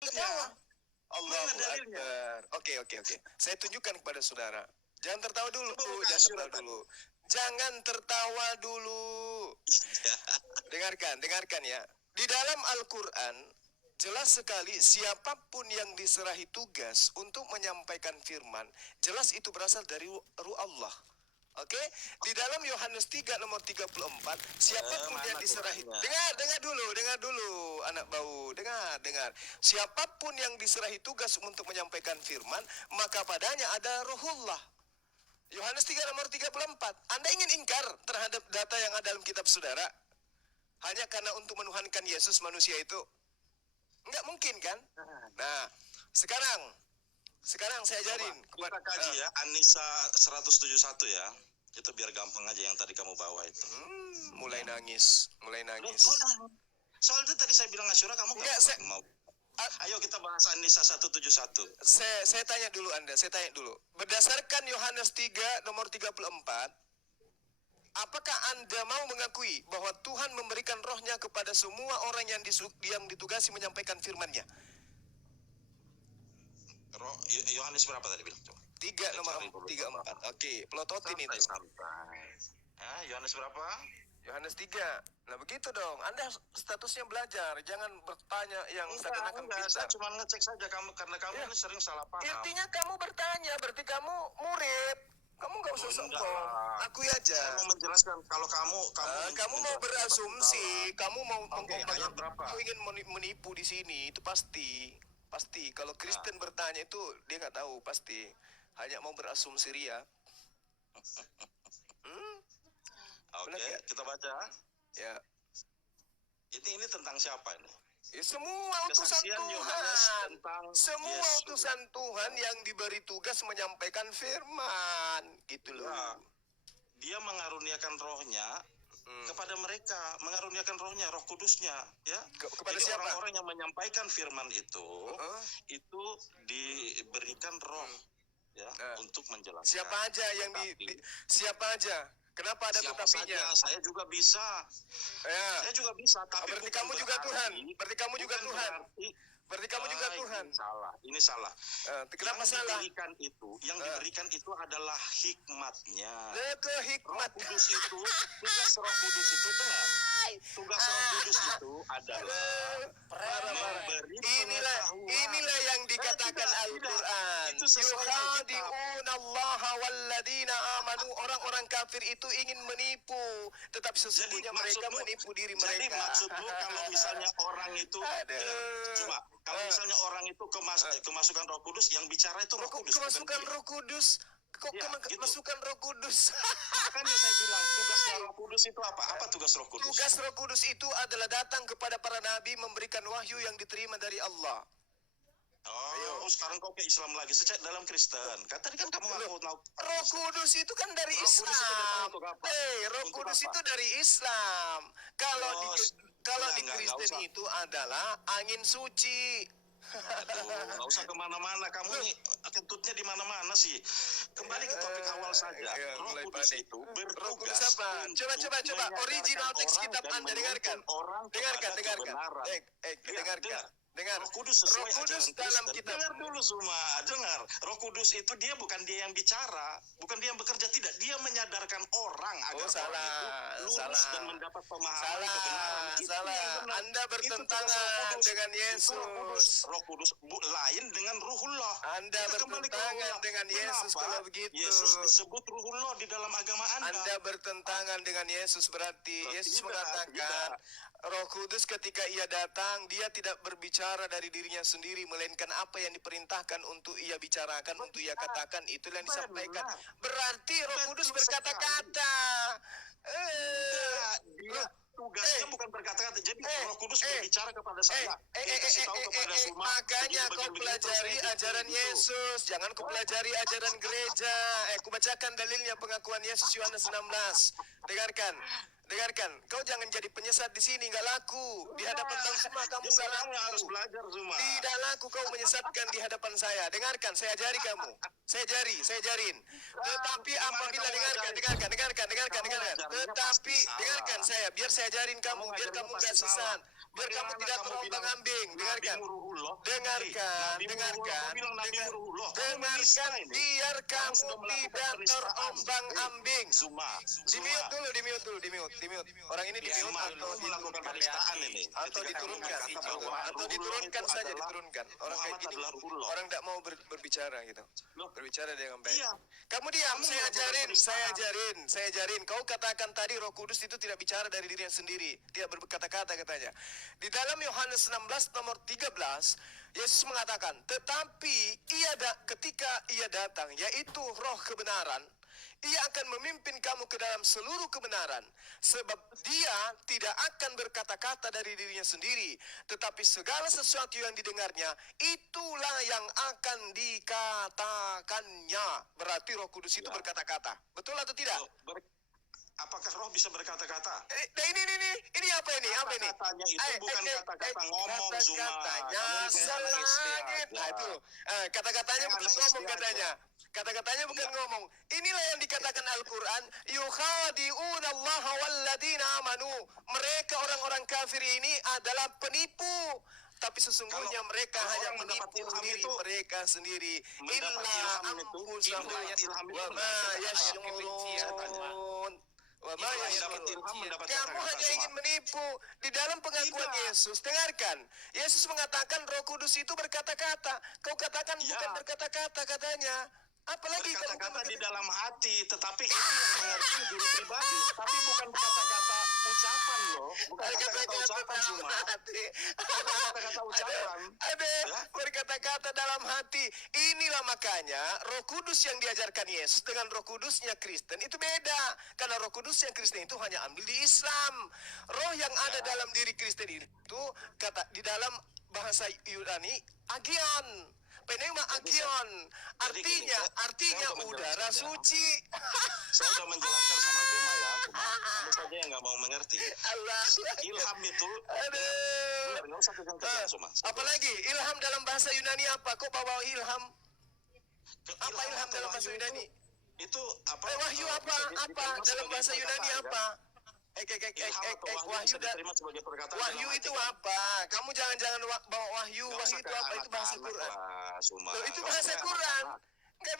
Ketawa. Allahu Akbar. Oke. Saya tunjukkan kepada saudara. Jangan tertawa dulu. Jangan tertawa dulu. Dengarkan ya. Di dalam Al-Quran jelas sekali siapapun yang diserahi tugas untuk menyampaikan firman, jelas itu berasal dari ruh Allah. Oke, di dalam Yohanes 3 nomor 34, siapapun yang diserahi, dengar dulu, anak bau, dengar. Siapapun yang diserahi tugas untuk menyampaikan firman, maka padanya ada Ruhullah. Yohanes 3 nomor 34. Anda ingin ingkar terhadap data yang ada dalam kitab saudara? Hanya karena untuk menuhankan Yesus manusia itu? Enggak mungkin kan? Nah, sekarang saya ajarin. Kita kaji ya, An-Nisa 171 ya. Itu biar gampang aja yang tadi kamu bawa itu. Mulai nangis. Soal itu tadi saya bilang Asyura, kamu enggak mau. Ayo kita bahas An-Nisa 171. Saya tanya dulu Anda, Berdasarkan Yohanes 3 nomor 34, apakah Anda mau mengakui bahwa Tuhan memberikan rohnya kepada semua orang yang ditugasi menyampaikan firman-Nya? Yohanes berapa tadi bilang? 3 nomor 34. Oke, pelototin itu. Santai. Yohanes berapa? Yohanes 3. Nah begitu dong. Anda statusnya belajar, jangan bertanya yang seakan-akan pintar. Saya cuma ngecek saja kamu karena kamu ini sering salah paham. Artinya kamu bertanya, berarti kamu murid. Kamu gak usah sombong. Akui aja. Saya mau menjelaskan kalau kamu mau berasumsi, kamu mau kamu ingin menipu di sini, itu pasti. Kalau Kristen bertanya itu dia nggak tahu pasti. Hanya mau berasumsi ria. Oke, kita baca. Ya. Ini tentang siapa ini? Ya, semua utusan Tuhan. Semua utusan Tuhan yang diberi tugas menyampaikan firman, gitu loh. Ya. Dia mengaruniakan rohnya kepada mereka, mengaruniakan rohnya, Roh Kudusnya, ya. Kepada jadi siapa? Orang-orang yang menyampaikan firman itu diberikan roh, ya, untuk menjelaskan. Siapa aja yang siapa aja? Kenapa ada tetapinya? Saya juga bisa. Ya. Saya juga bisa, tapi berarti kamu juga Tuhan. Berarti kamu juga Tuhan. Berarti kamu juga Tuhan. Ini salah. Kenapa salah? Yang diberikan itu adalah hikmatnya. Hikmat. Tugas Roh Kudus itu dengar. Tugas Roh Kudus itu adalah memberi pengetahuan. Inilah yang dikatakan Al-Quran. Yukhadi'unallaha walladzina amanu. Orang-orang kafir itu ingin menipu, tetapi sesungguhnya mereka menipu diri mereka. Jadi maksudmu kalau misalnya orang itu kalau misalnya orang itu kemasukan Roh Kudus, yang bicara itu Roh Kudus. Kemasukan Roh Kudus. Kok kemasukan Roh Kudus? Makanya saya bilang tugasnya Roh Kudus itu apa? Apa tugas Roh Kudus? Tugas Roh Kudus itu adalah datang kepada para nabi memberikan wahyu yang diterima dari Allah. Sekarang kau ke Islam lagi. Sejak dalam Kristen. Tadi kan kamu ngaku Roh Kudus itu kan dari Islam. Roh Kudus itu dari Islam. Kalau di Kristen itu adalah angin suci. Nggak usah kemana-mana. Kamu nih kentutnya di mana-mana sih. Kembali ke topik awal saja. Roh Kudus itu bertugas. Coba. Original teks kitab Anda dengarkan. Dengar. Roh Kudus dalam kitab. Dengar dulu semua. Dengar. Roh Kudus itu bukan dia yang bicara, bukan dia yang bekerja, tidak. Dia menyadarkan orang agar orang itu lurus dan mendapat pemahaman kebenaran. Salah. Anda bertentangan dengan Yesus. Roh Kudus lain dengan Ruhullah. Anda bertentangan dengan Yesus kalau begitu. Yesus disebut Ruhullah di dalam agama Anda. Anda bertentangan dengan Yesus berarti Yesus mengatakan Roh Kudus ketika ia datang, dia tidak berbicara dari dirinya sendiri, melainkan apa yang diperintahkan untuk ia bicarakan, untuk ia katakan, itulah yang disampaikan. Berarti Roh Kudus berkata-kata. Dia tugasnya bukan berkata-kata. Jadi Roh Kudus berbicara kepada saya. Makanya kau pelajari ajaran Yesus, jangan kau pelajari ajaran gereja. Aku bacakan dalilnya pengakuan Yesus Yohanes 16. Dengarkan, kau jangan jadi penyesat di sini, nggak laku. Di hadapan bang semua kamu nggak laku. Harus belajar semua. Tidak laku kau menyesatkan di hadapan saya. Dengarkan, saya ajari kamu. Saya ajarin. Tetapi apabila dengarkan. Tetapi dengarkan saya, biar saya ajarin kamu, biar kamu nggak sesat. Biar kamu tidak terombang-ambing. Dengarkan. Dengarkan. Biar kamu tidak terombang-ambing. Di mute. Orang ini di mute atau melakukan penistaan ini. Atau diturunkan saja, diturunkan. Orang kayak gini, orang tidak mau berbicara gitu. Berbicara dengan baik. Kamu diam, saya ajarin. Kau katakan tadi Roh Kudus itu tidak bicara dari dirinya sendiri, tidak berkata-kata katanya. Di dalam Yohanes 16 nomor 13, Yesus mengatakan, tetapi ketika ia datang, yaitu Roh kebenaran, ia akan memimpin kamu ke dalam seluruh kebenaran. Sebab dia tidak akan berkata-kata dari dirinya sendiri, tetapi segala sesuatu yang didengarnya, itulah yang akan dikatakannya. Berarti Roh Kudus itu berkata-kata. Betul atau tidak? Apakah Roh bisa berkata-kata? Ini apa ini? Kata-katanya itu bukan kata-kata ngomong, Zuma. Kata-katanya selangit. Nah itu, kata-katanya bukan ngomong katanya. Kata-katanya bukan ngomong. Inilah yang dikatakan Al-Quran. Yukhadi'unallaha walladina amanu. Mereka orang-orang kafir ini adalah penipu. Tapi sesungguhnya mereka hanya menipu diri mereka sendiri. Illa anfusahum wa ma yash'urun. Kamu hanya ingin menipu. Di dalam pengakuan Yesus, dengarkan. Yesus mengatakan Roh Kudus itu berkata-kata. Kau katakan bukan berkata-kata katanya. Apalagi kata-kata di dalam hati, tetapi itu yang mengerti diri pribadi, tapi bukan kata-kata ucapan loh, bukan kata-kata ucapan cuma. Kata-kata ucapan. Berkata-kata dalam hati. Inilah makanya Roh Kudus yang diajarkan Yesus dengan Roh Kudusnya Kristen itu beda. Karena Roh Kudus yang Kristen itu hanya ambil di Islam. Roh yang ada dalam diri Kristen itu kata di dalam bahasa Yunani agion. Pneuma agion, artinya udara suci. Saya sudah menjelaskan sama Zuma ya, kamu saja yang nggak mau mengerti. Ilham itu, nggak usah kegantian Zuma. Apalagi ilham dalam bahasa Yunani apa? Kok bawa ilham? Apa ilham dalam bahasa Yunani? Itu apa? Wahyu apa dalam bahasa Yunani apa? Wahyu itu apa? Kamu jangan bawa wahyu. Wahyu itu apa? Itu bahasa Quran. Itu bahasa Quran. Nggak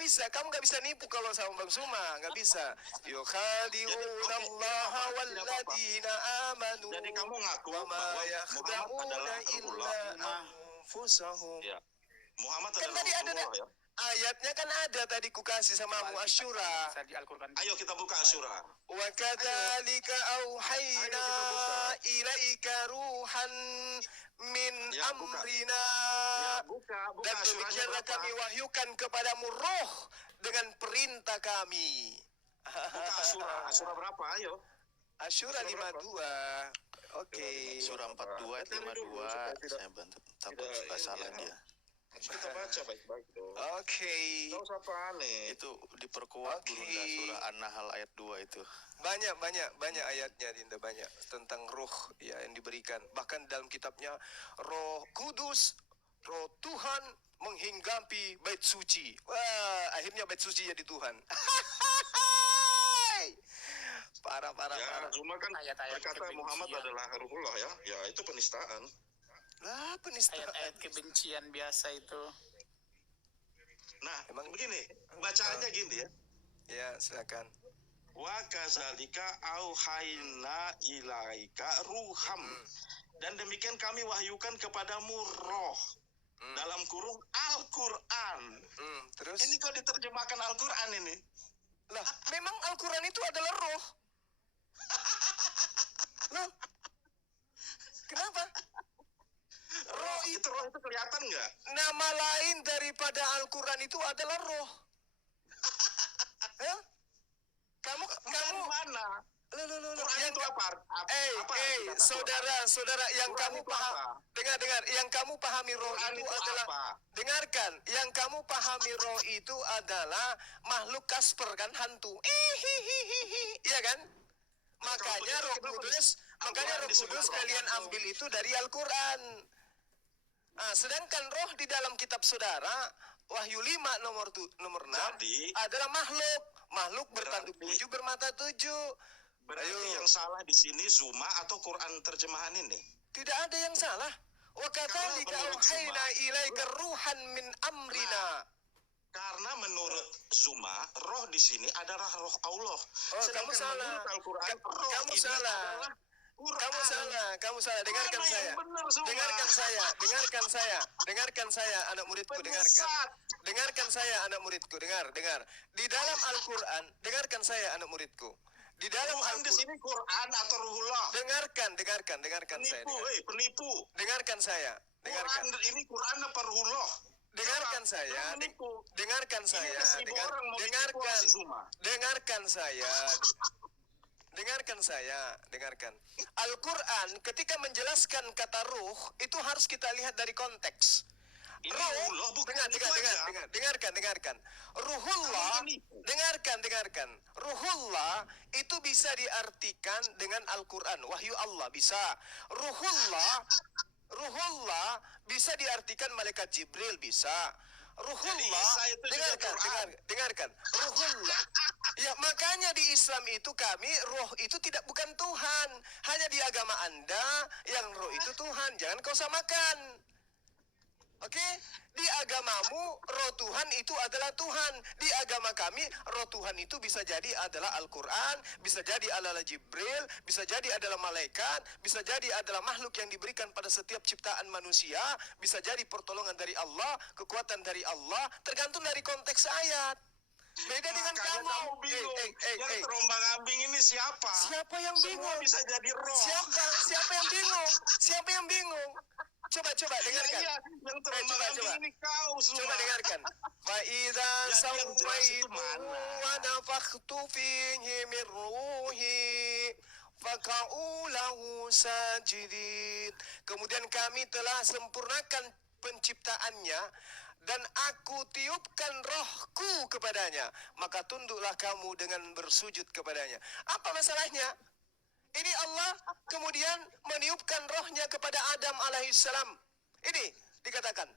bisa. Kamu nggak bisa nipu kalau sama Bang Suma. Nggak bisa. Yukhadi'unallaha walladina amanu. Jadi kamu ngaku bahwa Muhammad adalah Rasulullah. Muhammad adalah Rasulullah ya. Ayatnya kan ada tadi ku kasih samamu Asyura. Ayo kita buka Asyura. Wa kadzalika auhayna ilaika ruhan min amrina. Dan demikianlah kami wahyukan kepadamu roh dengan perintah kami. Buka Asyura berapa? Ayo. Asyura 52. Oke. Asyura 42 ayat 52. Saya bantu. Takut suka salah dia. Kita baca baik-baik dong. Oke. Nggak usah panik. Itu diperkuat Burunda surah An-Nahl ayat 2 itu. Banyak ayatnya Dinda, banyak tentang roh ya yang diberikan. Bahkan dalam kitabnya Roh Kudus, Roh Tuhan menghinggapi bait suci. Wah, akhirnya bait suci jadi Tuhan. Parah. Cuma kan berkata Muhammad adalah Rasulullah ya. Ya itu penistaan. Penistaan. Ayat-ayat kebencian biasa itu. Nah, emang begini, bacaannya gini ya. Ya, silakan. Wa kadzalika auhayna ilaika ruham. Dan demikian kami wahyukan kepadamu roh. Dalam kurung Al-Quran. Terus? Ini kok diterjemahkan Al-Quran ini? Lah, memang Al-Quran itu adalah roh. Loh, kenapa? Roh itu kelihatan nggak? Nama lain daripada Al-Quran itu adalah roh. Kamu mana? Loh. Yang itu apa? Saudara yang kamu paham. Dengar, yang kamu pahami roh itu adalah apa? Dengarkan, yang kamu pahami roh itu adalah makhluk Kasper kan, hantu. Iya kan? Makanya Roh Kudus kalian ambil itu dari Al-Quran. Nah, sedangkan roh di dalam kitab saudara Wahyu 5 nomor 6 adalah makhluk bertanduk 7 bermata 7. Berarti yang salah di sini Zuma atau Quran terjemahan ini? Tidak ada yang salah. Wa kadzalika auhayna ilaika ruhan min amrina. Karena menurut Zuma, roh di sini adalah roh Allah. Oh, kamu salah. Al-Quran, roh kamu ini salah. adalah Quran. Kamu salah. Dengarkan saya. Dengarkan saya, anak muridku, dengarkan saya, anak muridku, dengar. Di dalam Al-Quran, dengarkan saya, anak muridku. Di dalam Al-Quran di sini Quran atau Ruhullah. Dengarkan saya. Penipu. Dengarkan saya. Quran ini Quran apa Ruhullah? Dengarkan saya. Dengarkan. Al-Quran ketika menjelaskan kata ruh itu harus kita lihat dari konteks. Ruh, dengarkan. Ruhullah, dengarkan. Ruhullah itu bisa diartikan dengan Al-Quran, wahyu Allah bisa. Ruhullah bisa diartikan malaikat Jibril bisa. Ruhullah, dengarkan. Ruhullah. Ya, makanya di Islam itu kami roh itu bukan Tuhan. Hanya di agama Anda yang roh itu Tuhan. Jangan kau samakan. Oke? Di agamamu roh Tuhan itu adalah Tuhan. Di agama kami roh Tuhan itu bisa jadi adalah Al-Quran, bisa jadi adalah Jibril, bisa jadi adalah malaikat, bisa jadi adalah makhluk yang diberikan pada setiap ciptaan manusia, bisa jadi pertolongan dari Allah, kekuatan dari Allah, tergantung dari konteks ayat. Beda dengan kamu. Yang terombang-ambing ini siapa? Siapa yang bingung? Semua bisa jadi roh. Siapa yang bingung? Coba dengarkan. Iya, yang terombang-ambing ini kau semua. Coba dengarkan. Fa idza sawaitu wa nafakhtu fihi min ruhi faka'u lahu sajidin. Kemudian kami telah sempurnakan penciptaannya dan aku tiupkan rohku kepadanya, maka tunduklah kamu dengan bersujud kepadanya. Apa masalahnya? Ini Allah kemudian meniupkan rohnya kepada Adam alaihissalam. Ini dikatakan.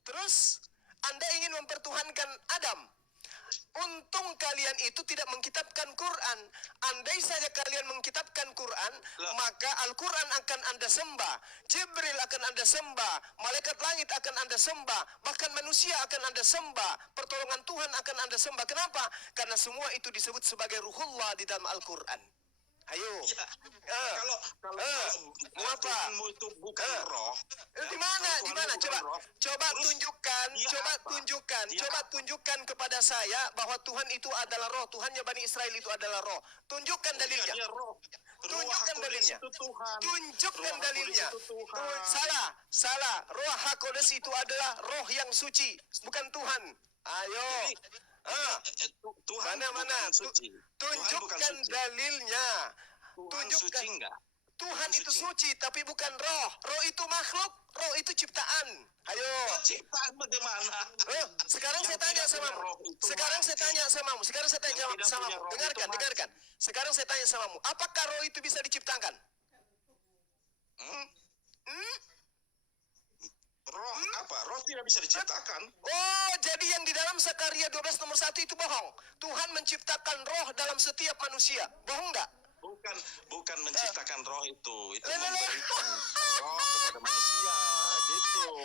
Terus Anda ingin mempertuhankan Adam. Untung kalian itu tidak mengkitabkan Quran. Andai saja kalian mengkitabkan Quran, maka Al-Quran akan Anda sembah, Jibril akan Anda sembah, malaikat langit akan Anda sembah, bahkan manusia akan Anda sembah, pertolongan Tuhan akan Anda sembah. Kenapa? Karena semua itu disebut sebagai ruhullah di dalam Al-Quran. Ayo. Kalau mau apa? Tuhanmu itu bukan roh. Di mana? Coba tunjukkan kepada saya bahwa Tuhan itu adalah roh. Tuhannya Bani Israel itu adalah roh. Tunjukkan dalilnya. Tunjukkan dalilnya. Salah. Roh HaKodes itu adalah roh yang suci, bukan Tuhan. Ayo. Tuhan mana? Suci. Tunjukkan dalilnya. Suci enggak? Tuhan itu suci, tapi bukan roh. Roh itu makhluk, roh itu ciptaan. Ayo. Ciptaan bagaimana? Sekarang saya tanya samamu. Dengarkan. Sekarang saya tanya samamu. Apakah roh itu bisa diciptakan? Roh apa? Roh tidak bisa diciptakan. Oh, jadi yang di dalam Zakaria 12 nomor 1 itu bohong. Tuhan menciptakan roh dalam setiap manusia. Bohong enggak? Bukan menciptakan roh itu memberikan roh kepada manusia gitu.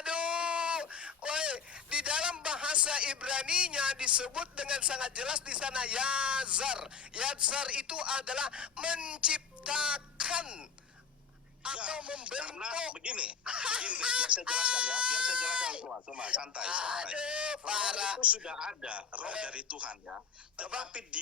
Aduh, woi, di dalam bahasa Ibraninya disebut dengan sangat jelas di sana yazar. Yazar itu adalah menciptakan atau membentuk. Karena begini, biar saya jelaskan semua, santai. Parah. Roh itu sudah ada, roh dari Tuhan ya. Tetapi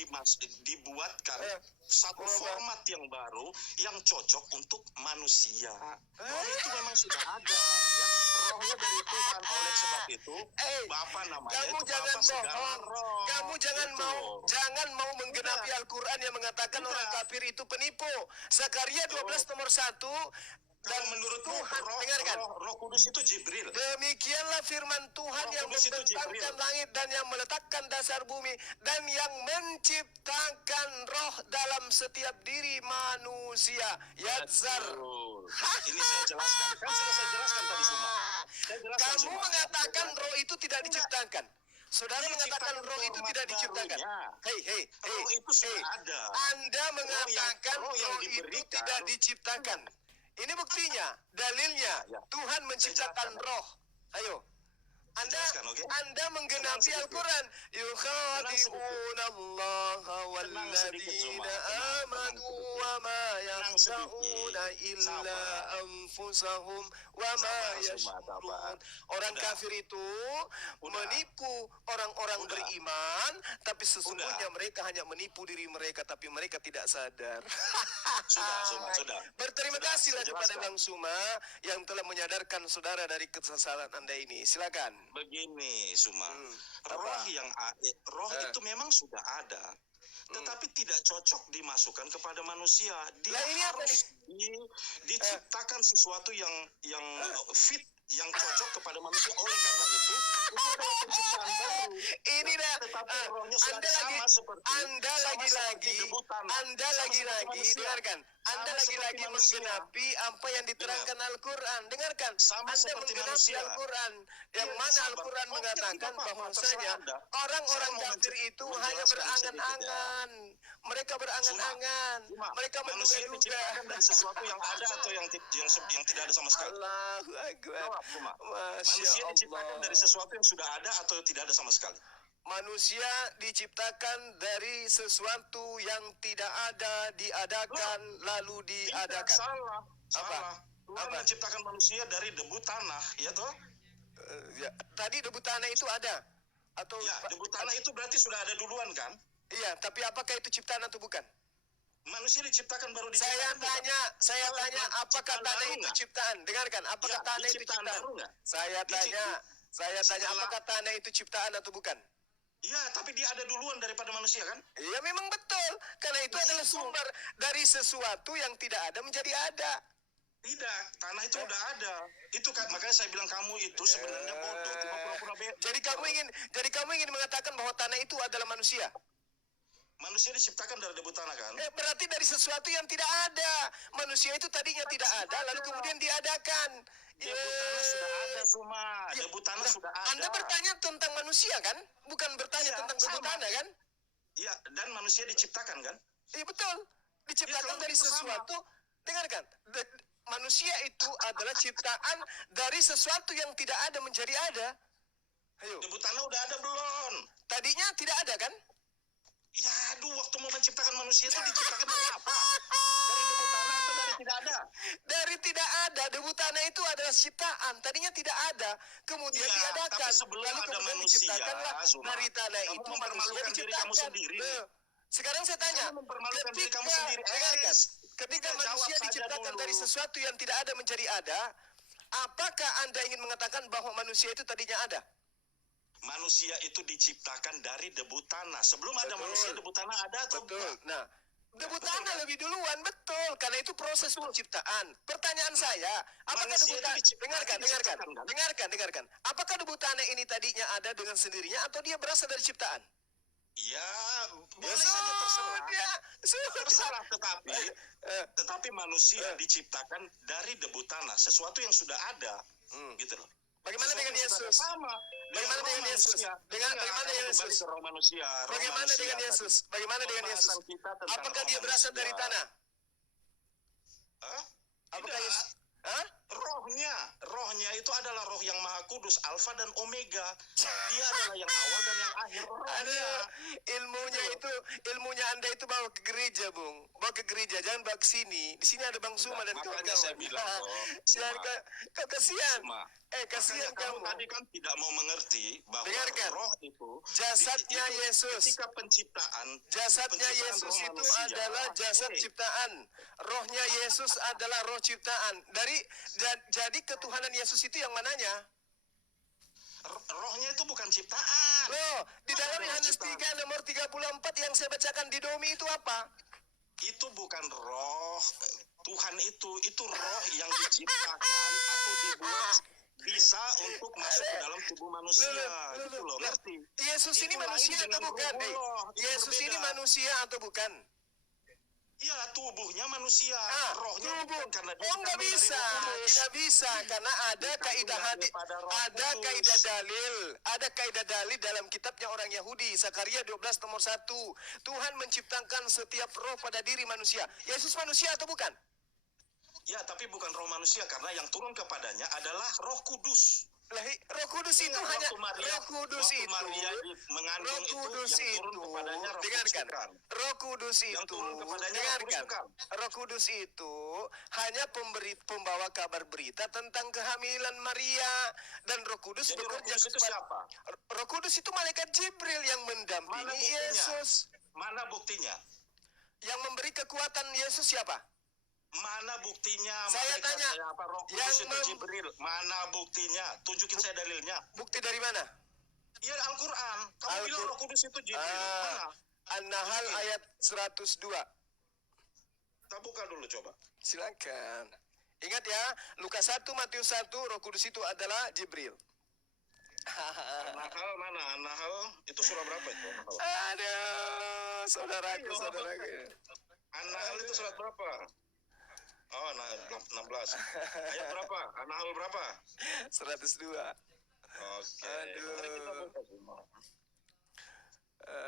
dibuatkan satu format yang baru yang cocok untuk manusia. Roh itu memang sudah ada ya. Rohnya dari Tuhan, oleh sebab itu Bapa namanya kamu itu jangan Bapa segala roh. Kamu jangan mau menggenapi Al-Quran yang mengatakan orang kafir itu penipu. Zakaria 12 nomor 1. Dan menurut Tuhan, dengarkan. Roh Kudus itu Jibril. Demikianlah firman Tuhan yang membentangkan langit dan yang meletakkan dasar bumi dan yang menciptakan roh dalam setiap diri manusia. Yazar. Ini saya jelaskan. Kan sudah saya jelaskan tadi semua. Kamu mengatakan roh itu tidak diciptakan. Saudara mengatakan roh itu tidak diciptakan. Hei. Roh itu sudah ada. Anda mengatakan roh itu tidak diciptakan. Ini buktinya, dalilnya. Ya. Tuhan menciptakan roh. Ayo. Anda menggenapi Al-Quran. Yukhadi'una Allah walladzina amanu wa ma yakhda'una illa anfusahum wa ma yash'urun. Orang kafir itu menipu orang-orang beriman, tapi sesungguhnya mereka hanya menipu diri mereka, tapi mereka tidak sadar. Sudah. Berterima kasihlah kepada Bang Suma yang telah menyadarkan saudara dari kesalahan Anda ini. Silakan. Begini, Suma. Roh itu memang sudah ada, tetapi tidak cocok dimasukkan kepada manusia. Dia harus diciptakan sesuatu yang fit, yang cocok kepada manusia. Oleh karena itu adalah penciptaan baru. Ini dah. Tetapi rohnya sudah Anda lagi-lagi dengarkan. Anda lagi-lagi menggenapi apa yang diterangkan Al-Quran. Dengarkan. Anda menggenapi Al-Quran. Yang mana Al-Quran mengatakan bahwasanya orang-orang kafir itu hanya berangan-angan. Mereka berangan-angan. Mereka menduga-duga. Dan sesuatu yang ada atau yang tidak ada sama sekali. Allahu Akbar. Manusia diciptakan dari sesuatu yang sudah ada atau tidak ada sama sekali. Manusia diciptakan dari sesuatu yang tidak ada, diadakan, lalu diadakan. Salah. Tuhan menciptakan manusia dari debu tanah, ya toh? Ya, tadi debu tanah itu ada? Atau ya, debu tanah itu berarti sudah ada duluan kan? Iya, tapi apakah itu ciptaan atau bukan? Manusia diciptakan baru Saya diciptakan. tanya, apakah tanah itu ciptaan? Dengarkan, apakah tanah itu ciptaan? Saya tanya, apakah tanah itu ciptaan atau bukan? Iya, tapi dia ada duluan daripada manusia kan? Iya, memang betul. Karena itu adalah sumber dari sesuatu yang tidak ada menjadi ada. Tidak, tanah itu udah ada. Itu kan makanya saya bilang kamu itu sebenarnya bodoh, cuma pura-pura Jadi kamu ingin mengatakan bahwa tanah itu adalah manusia? Manusia diciptakan dari debu tanah kan? Berarti dari sesuatu yang tidak ada. Manusia itu tadinya tidak ada, lalu kemudian diadakan. Debu tanah sudah ada, Suma. Debu tanah sudah ada. Anda bertanya tentang manusia kan? Bukan bertanya tentang debu tanah kan? Iya, dan manusia diciptakan kan? Iya betul. Diciptakan dari sesuatu. Dengarkan. Manusia itu adalah ciptaan dari sesuatu yang tidak ada menjadi ada. Ayo. Debu tanah udah ada belum? Tadinya tidak ada kan? Ya, aduh, waktu mau menciptakan manusia itu diciptakan dari apa? Dari debu tanah atau dari tidak ada? Dari tidak ada. Debu tanah itu adalah ciptaan. Tadinya tidak ada. Kemudian diadakan. Tapi sebelum lalu ada kemudian manusia, diciptakanlah dari tanah kamu itu mempermalukan diri kamu sendiri. Sekarang saya tanya, ketika manusia diciptakan dari sesuatu yang tidak ada menjadi ada, apakah Anda ingin mengatakan bahwa manusia itu tadinya ada? Manusia itu diciptakan dari debu tanah. Sebelum ada manusia, debu tanah ada atau enggak? Nah, debu tanah lebih duluan, betul. Karena itu proses penciptaan. Pertanyaan saya, apakah debu tanah... Dengarkan. Apakah debu tanah ini tadinya ada dengan sendirinya atau dia berasal dari ciptaan? Ya, boleh saja terserah. Tetapi manusia diciptakan dari debu tanah. Sesuatu yang sudah ada. Gitu loh. Bagaimana dengan Yesus? Bagaimana dengan Yesus? Bagaimana dengan Yesus? Bagaimana dengan Yesus? Bagaimana dengan Yesus? Apakah dia berasal dari tanah? Apakah Yesus? Rohnya itu adalah roh yang maha kudus, alfa dan omega. Dia adalah yang awal dan yang akhir. Ilmunya Anda itu bawa ke gereja, Bung. Bawa ke gereja, jangan bawa ke sini. Di sini ada Bang Suma dan kawan-kawan. Saya bilang kau kasihan. Kasihan kamu. Tadi kan tidak mau mengerti bahwa roh itu jasadnya Yesus. Ketika penciptaan Yesus itu adalah jasad ciptaan. Rohnya Yesus adalah roh ciptaan. Jadi ketuhanan Yesus itu yang mananya? Rohnya itu bukan ciptaan. Loh, di dalam Yohanes 3 nomor 34 yang saya bacakan di Domi itu apa? Itu bukan roh Tuhan itu roh yang diciptakan atau dibuat bisa untuk masuk ke dalam tubuh manusia. Gitu loh, ngerti? Yesus ini manusia atau bukan? Yesus ini manusia atau bukan? Iya, tubuhnya manusia, rohnya bukan, karena dia nggak bisa, tidak bisa, karena ada kaidah dalil dalam kitabnya orang Yahudi, Zakaria 12 nomor 1. Tuhan menciptakan setiap roh pada diri manusia. Yesus manusia atau bukan? Ya, tapi bukan roh manusia karena yang turun kepadanya adalah Roh Kudus. Roh Kudus itu hanya Roh Kudus itu Maria mengandung Roh Kudus yang turun kepadanya Roh dengarkan Kudus. Roh Kudus Yang itu turun kepadanya dengarkan Roh Kudus Roh Kudus itu hanya pembawa kabar berita tentang kehamilan Maria, dan Roh Kudus Jadi Roh bekerja Kudus itu siapa? Roh Kudus itu malaikat Jibril yang mendampingi Yesus. Mana buktinya? Yang memberi kekuatan Yesus siapa? Mana buktinya? Saya tanya, apa Roh Kudus itu Jibril? Mana buktinya? Tunjukin saya dalilnya. Bukti dari mana? Ya Al-Quran. Kamu bilang Roh Kudus itu Jibril. Mana? An-Nahl ayat 102. Kita buka dulu coba. Silakan. Ingat ya, Lukas 1, Matius 1, Roh Kudus itu adalah Jibril. An-Nahl mana? An-Nahl itu surah berapa itu? Aduh, saudaraku. An-Nahl itu surat berapa? Oh, 16. Ayat berapa? An-Nahl berapa? 102. Oke.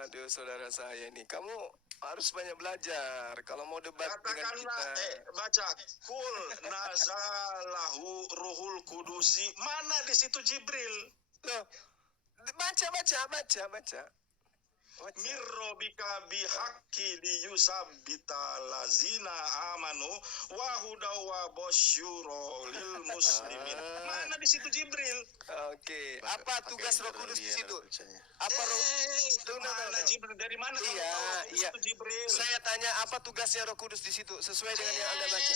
Aduh, saudara saya ini, kamu harus banyak belajar kalau mau debat dengan kita. Baca kul nazalahu ruhul kudusi. Mana di situ Jibril? Loh, baca. Mirrobika bihaqqi liyusabbita lazina amanu wa hudaw wa basyura lil muslimin. Mana di situ Jibril? Oke. Apa tugas Roh Kudus di situ? Apa mana Jibril? Dari mana kamu tahu Roh Kudus itu Jibril? Saya tanya apa tugasnya Roh Kudus di situ sesuai dengan yang Anda baca.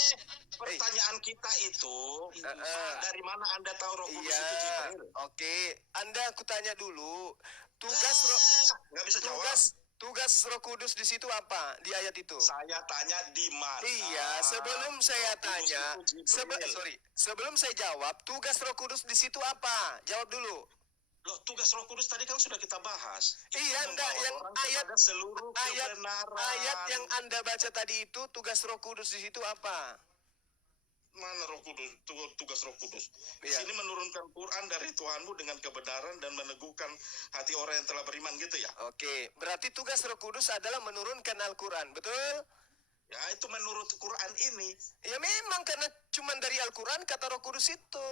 Pertanyaan kita itu dari mana Anda tahu Roh Kudus itu Jibril? Oke. Anda aku tanya dulu. Nggak bisa jawab. Tugas Roh Kudus di situ apa di ayat itu? Saya tanya di mana? Iya, sebelum saya tanya, sebelum saya jawab, tugas Roh Kudus di situ apa? Jawab dulu. Loh, tugas Roh Kudus tadi kan sudah kita bahas. Iya, enggak, yang ayat yang Anda baca tadi itu tugas Roh Kudus di situ apa? Mana Roh Kudus? Tugas Roh Kudus. Di Iya. sini menurunkan Quran dari Tuhanmu dengan kebenaran dan meneguhkan hati orang yang telah beriman gitu ya. Oke, berarti tugas Roh Kudus adalah menurunkan Al-Quran, betul? Ya, itu menurut Quran ini. Ya memang karena cuma dari Al-Quran kata Roh Kudus itu.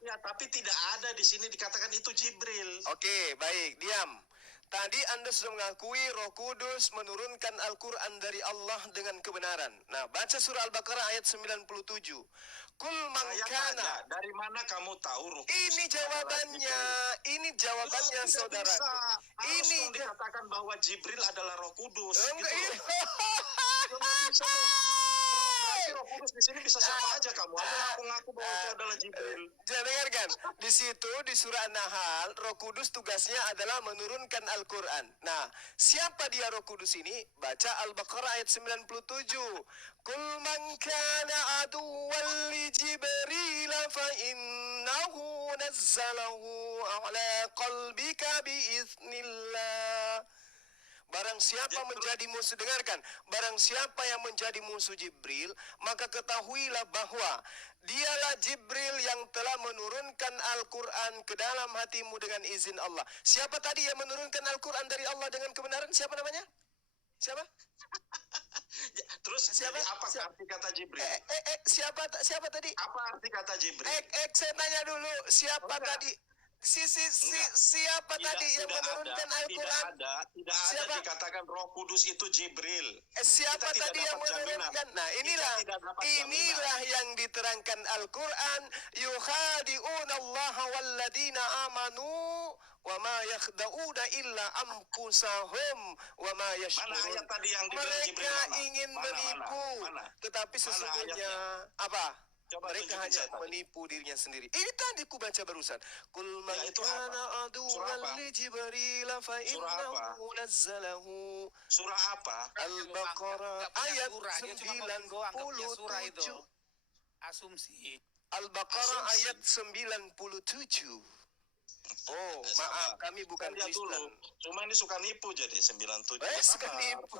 Ya, tapi tidak ada di sini dikatakan itu Jibril. Oke, baik, diam. Tadi Anda sudah mengakui Roh Kudus menurunkan Al-Quran dari Allah dengan kebenaran. Nah, baca surah Al-Baqarah ayat 97. Kul man kana. Dari mana kamu tahu Roh Kudus? Ini jawabannya saudara. Ini dikatakan bahwa Jibril adalah Roh Kudus. Enggak, Bisa berarti Roh Kudus di sini bisa siapa aja kamu. Ada ngaku-ngaku bahwa itu adalah Jibril. Dengarkan, di situ di surah An-Nahl, Roh Kudus tugasnya adalah menurunkan Al-Quran. Nah, siapa dia Roh Kudus ini? Baca Al-Baqarah ayat 97. Kul man kana aduwwan li Jibril fa innahu nazzalahu ala qalbika biiznillah. Barang siapa menjadi musuh, dengarkan, barang siapa yang menjadi musuh Jibril, maka ketahuilah bahwa dialah Jibril yang telah menurunkan Al-Quran ke dalam hatimu dengan izin Allah. Siapa tadi yang menurunkan Al-Quran dari Allah dengan kebenaran? Siapa namanya? Siapa? Terus siapa? Apa arti kata Jibril? Siapa tadi? Apa arti kata Jibril? Saya tanya dulu, siapa tadi? Siapa tadi yang menurunkan Al-Quran? Tidak ada dikatakan Roh Kudus itu Jibril. Siapa tadi yang menurunkan? Nah, inilah yang diterangkan Al-Quran. Yukhadi'una Allah walladina amanu wa ma yakhda'una illa anfusahum wa ma yashkurun. Mana ayat tadi yang dibilang Jibril? Mereka ingin menipu, tetapi sesungguhnya apa? Mereka hanya menipu dirinya sendiri. Ini tadi ku baca barusan. Kul man kana aduwwan li Jibril fa innahu nazzalahu. Surah apa? Al-Baqarah ayat 97. Asumsi. Al-Baqarah ayat 97. Oh, maaf, kami bukan Kristen. Cuma ini suka nipu jadi 97. Suka nipu.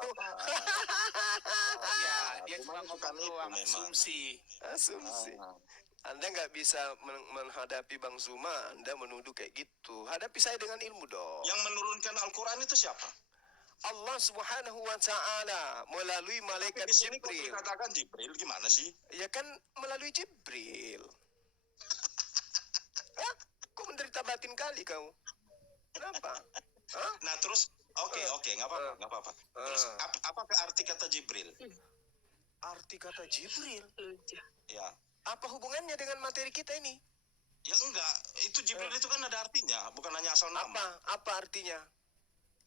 Ya, dia cuma nipu asumsi. Anda nggak bisa menghadapi Bang Zuma, Anda menuduh kayak gitu. Hadapi saya dengan ilmu dong. Yang menurunkan Al-Quran itu siapa? Allah Subhanahu wa taala melalui malaikat Tapi di sini kok Jibril. dikatakan Jibril gimana sih? Ya kan melalui Jibril. Hah? Kok menderita batin kali kau? Kenapa? Hah? Nah, terus oke, nggak apa-apa. Terus apa arti kata Jibril? Arti kata Jibril? Ya. Apa hubungannya dengan materi kita ini? Ya enggak, itu Jibril itu kan ada artinya, bukan hanya asal nama. Apa artinya?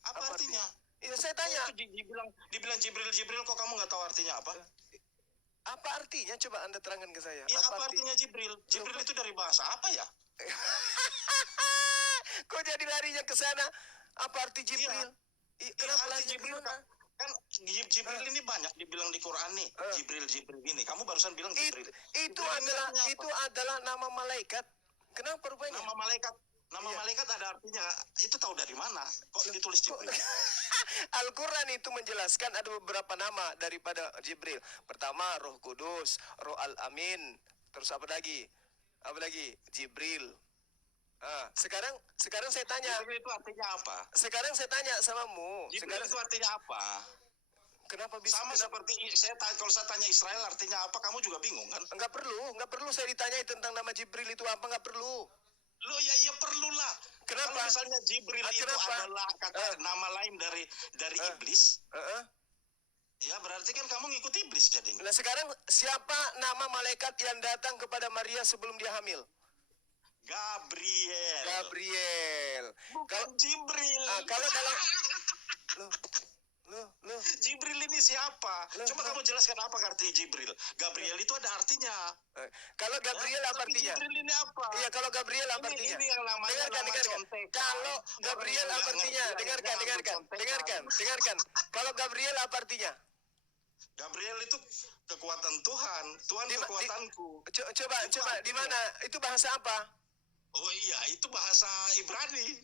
Apa artinya? Iya, saya tanya. Itu dibilang Jibril kok kamu nggak tahu artinya apa? Apa artinya? Coba Anda terangkan ke saya. Ya apa artinya Jibril? Jibril itu dari bahasa apa ya? Kok jadi larinya ke sana? Apa arti Jibril? Kenapa arti larinya Jibril ke sana? kan Jibril ini banyak dibilang di Quran nih. Jibril ini. Kamu barusan bilang Jibril. Itu adalah nama malaikat. Kenapa rupanya? Nama malaikat ada artinya. Itu tahu dari mana? Kok ditulis Jibril? Al-Quran itu menjelaskan ada beberapa nama daripada Jibril. Pertama Roh Kudus, Roh Al-Amin. Terus apa lagi? Jibril. Sekarang saya tanya. Jibril itu artinya apa? Sekarang saya tanya samamu. Jibril itu artinya apa? Kenapa bisa? Seperti kalau saya tanya Israel artinya apa, kamu juga bingung kan? Enggak perlu saya ditanyai tentang nama Jibril itu apa, enggak perlu. Loh ya perlulah. Kenapa? Kalau misalnya Jibril itu adalah nama lain dari iblis. Ya berarti kan kamu ngikut iblis jadinya. Nah sekarang siapa nama malaikat yang datang kepada Maria sebelum dia hamil? Gabriel. Bukan Jibril. Kalau dalam Jibril ini siapa? Coba kamu jelaskan apa arti Jibril. Gabriel itu ada artinya. Kalau Gabriel apa artinya? Jibril ini apa? Iya, kalau Gabriel apa artinya? Ini yang namanya Dengarkan. Kalau Gabriel apa artinya? Dengarkan. Kalau Gabriel apa artinya? Gabriel itu kekuatan Tuhan. Tuhan kekuatanku. Coba di mana? Itu bahasa apa? Oh iya, itu bahasa Ibrani.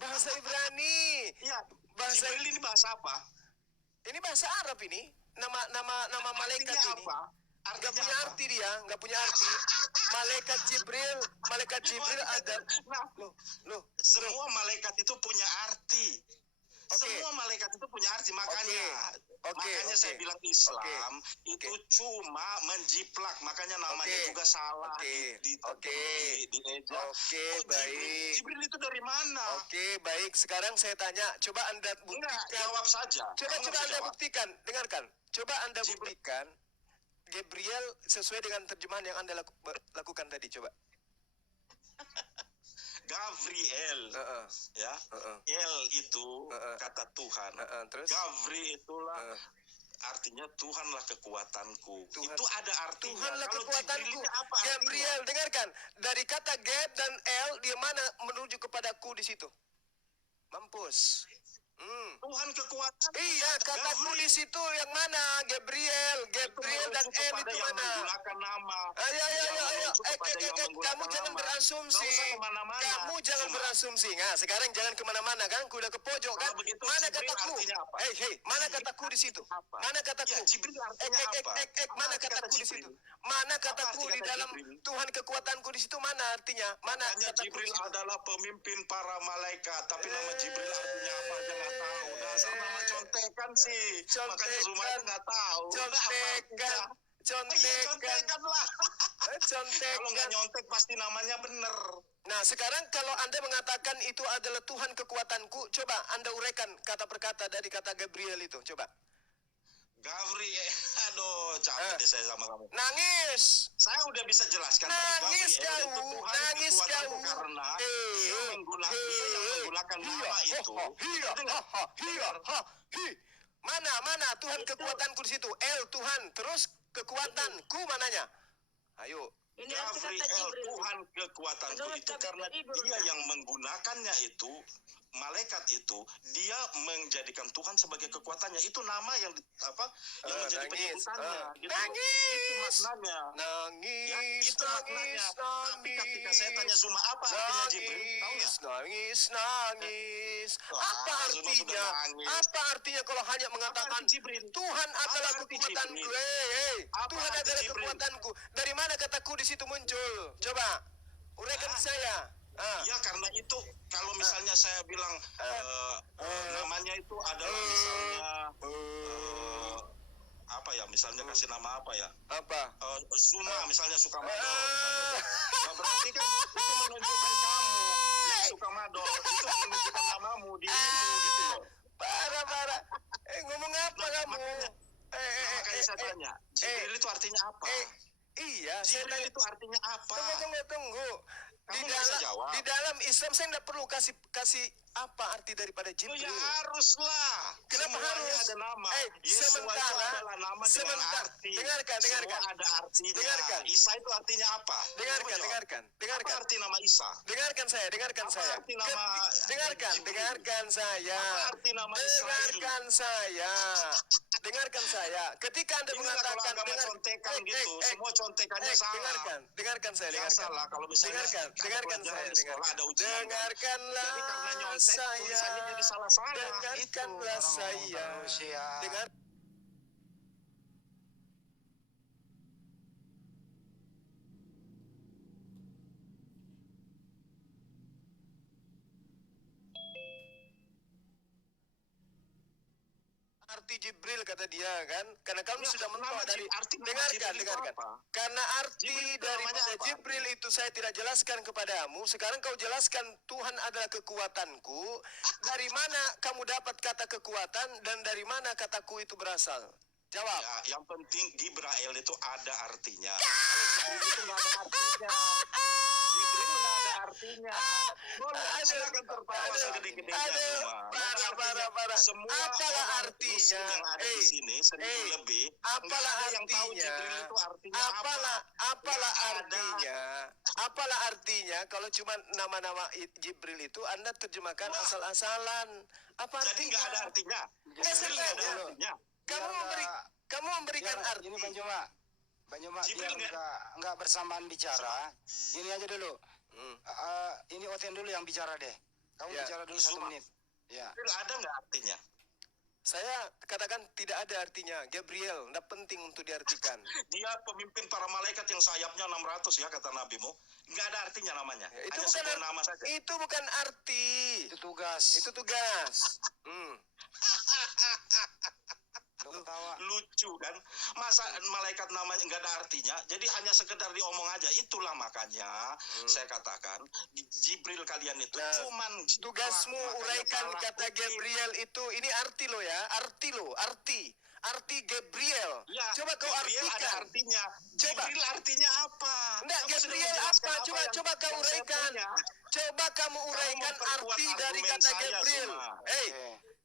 Bahasa Ibrani. Iya. Jibril ini bahasa apa? Ini bahasa Arab ini. Nama malaikat ini. Enggak punya arti dia, enggak punya arti. Malaikat Jibril ada. Semua malaikat itu punya arti. Semua malaikat itu punya arti, makanya saya bilang Islam itu cuma menjiplak, makanya namanya juga salah diejak. Baik. Jibril itu dari mana? Baik. Sekarang saya tanya, coba Anda buktikan. Enggak, jawab saja. Coba Anda buktikan, dengarkan. Coba Anda buktikan Gabriel sesuai dengan terjemahan yang Anda lakukan tadi, coba. Gabriel, ya, El itu kata Tuhan. Terus? Gavri itulah artinya Tuhanlah kekuatanku. Itu ada artinya. Tuhanlah kalau kekuatanku. Apa Gabriel, dengarkan. Dari kata Gab dan El, di mana menuju kepadaku di situ? Mampus. Tuhan kekuatan. Iya, kataku di situ yang mana? Gabriel dan El itu yang mana? menggunakan nama. Ayo. Kamu jangan berasumsi. Kamu jangan berasumsi. Nah, sekarang jangan kemana-mana kan? Kuda ke pojok kan? Mana kataku? Mana kataku di situ? Mana kataku? Mana kataku di situ? Mana kataku di dalam Tuhan kekuatanku di situ? Mana artinya? Mana kataku? Jibril adalah pemimpin para malaikat, tapi nama Jibril artinya apa aja nggak tahu. Dasar nama contekan sih. Makanya semua itu nggak tahu. Contekan lah. Kalau nggak nyontek pasti namanya bener. Nah sekarang kalau Anda mengatakan itu adalah Tuhan kekuatanku, coba Anda uraikan kata per kata dari kata Gabriel itu, coba. Gabriel, aduh capek deh saya sama kamu. Nangis. Saya udah bisa jelaskan. Nangis kau. Karena dia yang menggunakan nama itu. Mana Tuhan kekuatanku di situ. El Tuhan, terus kekuatanku mananya? Ayo. Gabriel, Tuhan kekuatanku itu karena dia yang menggunakannya itu, malaikat itu, dia menjadikan Tuhan sebagai kekuatannya. Itu nama yang menjadi penyebutannya. Itu maknanya. Nangis. Tapi ketika saya tanya Zuma apa artinya Jibril, tahu nggak? Nangis. Apa artinya? Apa artinya kalau hanya mengatakan Tuhan adalah kekuatanku? Tuhan adalah kekuatanku. Dari mana kataku di situ muncul? Coba uraikan saya. Ya karena itu kalau misalnya saya bilang namanya itu adalah misalnya apa ya, misalnya kasih nama apa ya? Apa? Zuma misalnya Sukamado. Nah, berarti kan itu menunjukkan kamu yang Sukamado, itu menunjukkan namamu, dirimu gitu loh. Parah. Ngomong apa kamu? Makanya saya tanya, Jibril itu artinya apa? Iya, Jibril itu artinya apa? Tunggu. Di dalam Islam saya tidak perlu kasih apa arti daripada Jibril. Ya haruslah. Kenapa semuanya harus? ada nama. Sementara adalah nama dengan arti. Dengarkan. Semua ada artinya. Dengarkan. Isa itu artinya apa? Dengarkan. Apa arti nama Isa? Dengarkan saya. Apa arti nama Dengarkan saya. Apa arti nama Israel? Dengarkan saya. Ketika Anda Inilah mengatakan kalau agama contekan gitu, semua contekannya salah. Dengarkan saya. Ya salah kalau misalnya Dengarkan saya. di sekolah ada ujian. Dengarkanlah Jadi karena nyontek tulisannya jadi salah-salah. Dengarkanlah saya. Dengar. Arti Jibril kata dia kan, karena kamu sudah menolak dari dengarkan. Karena arti daripada Jibril itu saya tidak jelaskan kepadamu. Sekarang kau jelaskan Tuhan adalah kekuatanku. Dari mana kamu dapat kata kekuatan dan dari mana kataku itu berasal? Jawab. Ya, yang penting Gibrael itu ada artinya. Jibril itu nggak ada artinya. Boleh, silakan tertawa segede-gedenya. Parah. Semua apalah artinya? Yang ada di sini, 1000 lebih. Apalah yang tahu Jibril itu artinya Apalah artinya kalau cuma nama-nama Jibril itu Anda terjemahkan asal-asalan. Apa artinya? Jadi nggak ada artinya. Jibril nggak ada artinya. Kamu memberikan arti. Ini Banjuma biar nggak bersamaan bicara. Ini aja dulu. Ini Oten dulu yang bicara deh. Kamu bicara dulu 1 menit. Ya. Ada nggak artinya? Saya katakan tidak ada artinya. Gabriel, tidak penting untuk diartikan. Dia pemimpin para malaikat yang sayapnya 600 ya kata nabimu. Nggak ada artinya namanya. Itu hanya bukan nama saja. Itu bukan arti. Itu tugas. Lucu kan, masa malaikat namanya nggak ada artinya, jadi hanya sekedar diomong aja. Itulah makanya saya katakan Jibril kalian itu cuman tugasmu uraikan kata Gabriel itu. Ini arti lo ya, arti Gabriel. Ya, coba kau Gabriel artikan. Ada artinya. Jibril artinya apa? Enggak, Gabriel apa? Coba kau uraikan. Coba kamu uraikan arti dari kata Gabriel.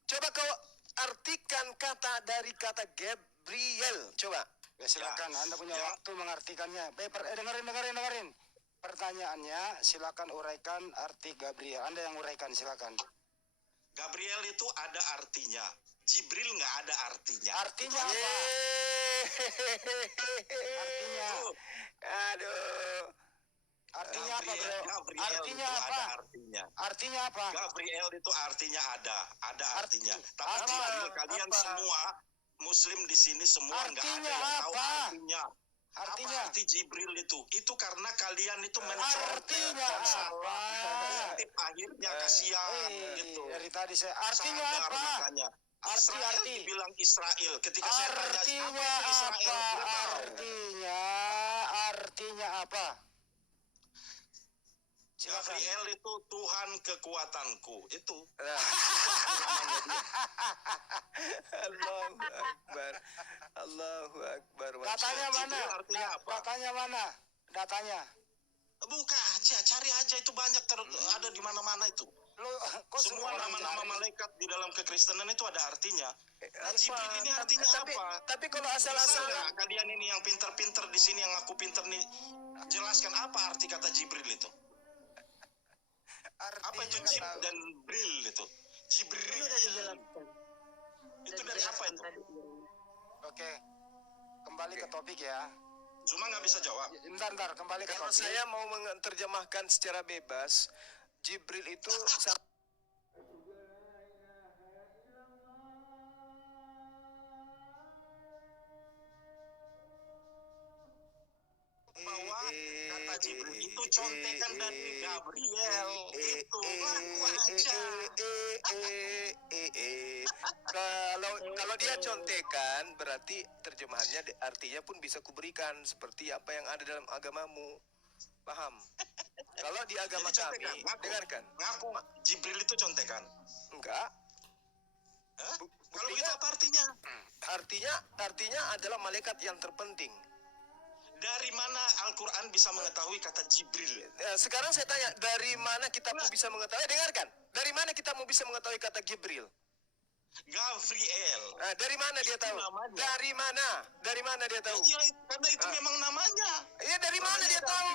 Coba kau artikan kata dari kata Gabriel. Coba. Ya silakan, Anda punya waktu mengartikannya. Dengerin. Pertanyaannya, silakan uraikan arti Gabriel. Anda yang uraikan, silakan. Gabriel itu ada artinya. Jibril nggak ada artinya. Artinya apa? Artinya. Aduh. Artinya apa, bro? Gabriel artinya itu apa? Ada artinya. Artinya apa? Gabriel itu artinya ada artinya. Tapi Jibril kalian semua Muslim di sini semua nggak ada yang tahu artinya. Artinya apa arti Jibril itu? Itu karena kalian itu mencontek dan salah. Akhirnya kasihan gitu. Dari tadi saya artinya sadar, apa? Makanya. Arti bilang Israel. Ketika saya tanya artinya apa Israel, artinya apa? Gabriel itu Tuhan kekuatanku. Itu. Allahu Akbar. Datanya mana? Artinya apa? Datanya mana? Datanya. Buka aja, cari aja, itu banyak ada di mana-mana itu. Semua nama-nama malaikat di dalam kekristenan itu ada artinya. Jibril ini artinya apa? Tapi kalau asal-asalan kalian ini yang pinter-pinter di sini, yang aku pinter nih, jelaskan apa arti kata Jibril itu? Apa itu Jib dan Bril itu? Jibril itu dari apa itu? Oke, kembali ke topik ya. Cuma nggak bisa jawab. Bentar, kembali ke kalau topik. saya mau menerjemahkan secara bebas, Jibril itu bahwa kata Jibril itu contekan dari Gabriel. Itu ngaku aja. Kalau dia contekan berarti terjemahannya artinya pun bisa kuberikan seperti apa yang ada dalam agamamu. Paham? Kalau di agama kami, dengarkan. Ngaku Jibril itu contekan. Enggak. Kalau begitu apa artinya? Artinya adalah malaikat yang terpenting. Dari mana Al-Quran bisa mengetahui kata Jibril? Sekarang saya tanya, dari mana kita bisa mengetahui? Dengarkan, dari mana kita bisa mengetahui kata Jibril? Gabriel. Nah, dari mana dia tahu? Namanya. Dari mana? Dari mana dia tahu? Ya, karena itu memang namanya. Iya, dari mana dia tahu?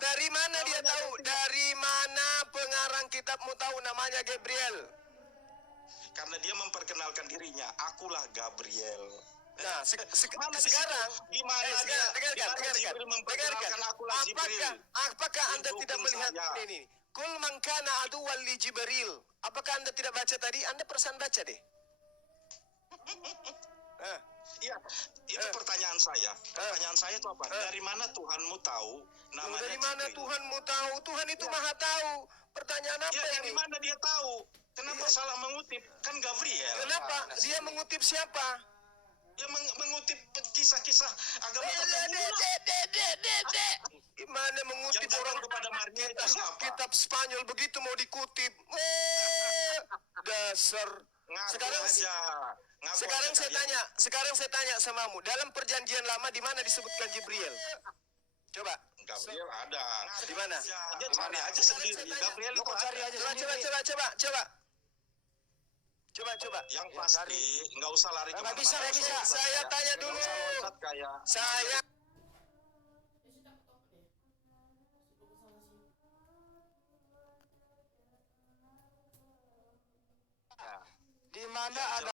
Dari mana dia tahu? Dari mana pengarang kitabmu tahu namanya Gabriel? Karena dia memperkenalkan dirinya, akulah Gabriel. Nah, sekarang gimana Jibril memperkenalkan akulah Jibril? Apakah Anda tidak melihat ini? Kul man kana aduwwan li Jibril. Apakah Anda tidak baca tadi? Anda perasaan baca deh. Iya, itu pertanyaan saya. Pertanyaan saya itu apa? Dari mana Tuhanmu tahu namanya Dari mana Jibril? Tuhanmu tahu? Tuhan itu maha tahu. Pertanyaan apa Ya, ini? dari mana dia tahu? Kenapa salah mengutip? Kan Gabriel. Kenapa? Dia mengutip siapa? Dia mengutip kisah-kisah agama Gimana mengutip yang orang kepada Maria itu siapa? kitab Spanyol begitu mau dikutip? Dasar. Sekarang saya tanya samamu. Dalam perjanjian lama di mana disebutkan Jibril? Coba. Gabriel ada. Di mana? Dia cari aja sendiri. Gabriel itu cari aja Coba. Yang pasti nggak usah lari Nggak kemana-mana. bisa. Saya tanya dulu. Saya Di mana ada